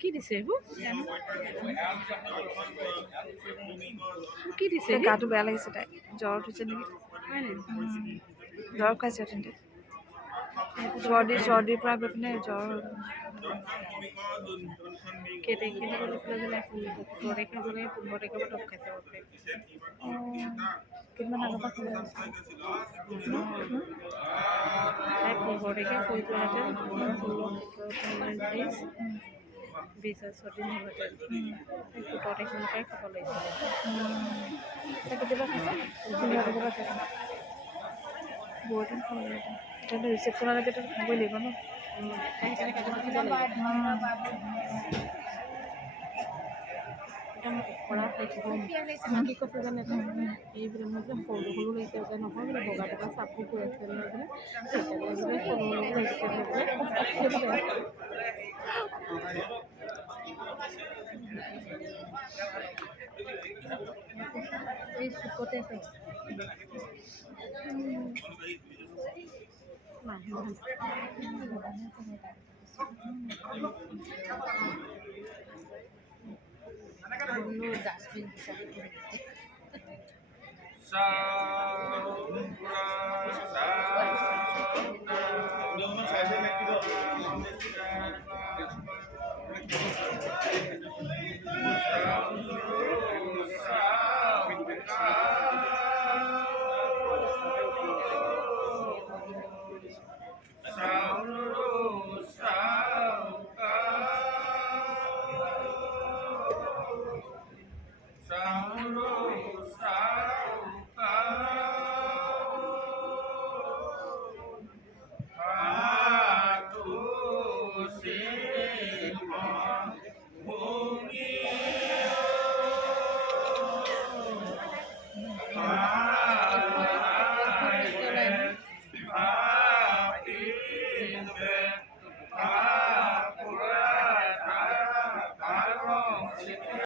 কি দিছে এইবোৰ কি দিছে গাটো বেয়া লাগিছে তাই জ্বৰ উঠিছে নেকি হয় নেকি জ্বৰ খুৱাইছে তেন্তে চৰ্দিৰ পৰা গৈ পিনে জ্বৰ কেই তাৰিখে গৈছিলে বোলে 15 তাৰিখে গ'লে 15 তাৰিখৰ পৰা দৰৱ খাইছে বাপৰে কেইদিনমান আগৰ পৰা খালে তাই 15 তাৰিখে কৈ যোৱাতে 15, 16, 17, 20 আৰু 6 দিন হ'ল তাই 17 তাৰিখলৈকে খাব লাগিছিলে কেতিয়াবা খাইছে 15 তাৰিখৰ পৰা খাইছে বহুদিন খাব লাগিব তেন্তে ৰিচেপশ্যনলৈকেতো খাবই লাগিব ন তাই সেইকাৰণে কাগজ দিব লাগিব একদম কৰা খাইছোঁ কি কৈছে জানে এইবিলাক মোক যে সৰু সৰু লাগিছে যে নহয় বোলে বগা বগা চাপবোৰ গৈ আছে নহয় বোলে সেইকাৰণে বোলে সৰু সৰু লাগিছে বোলে এই চুকতে আছে ডাষ্টবিন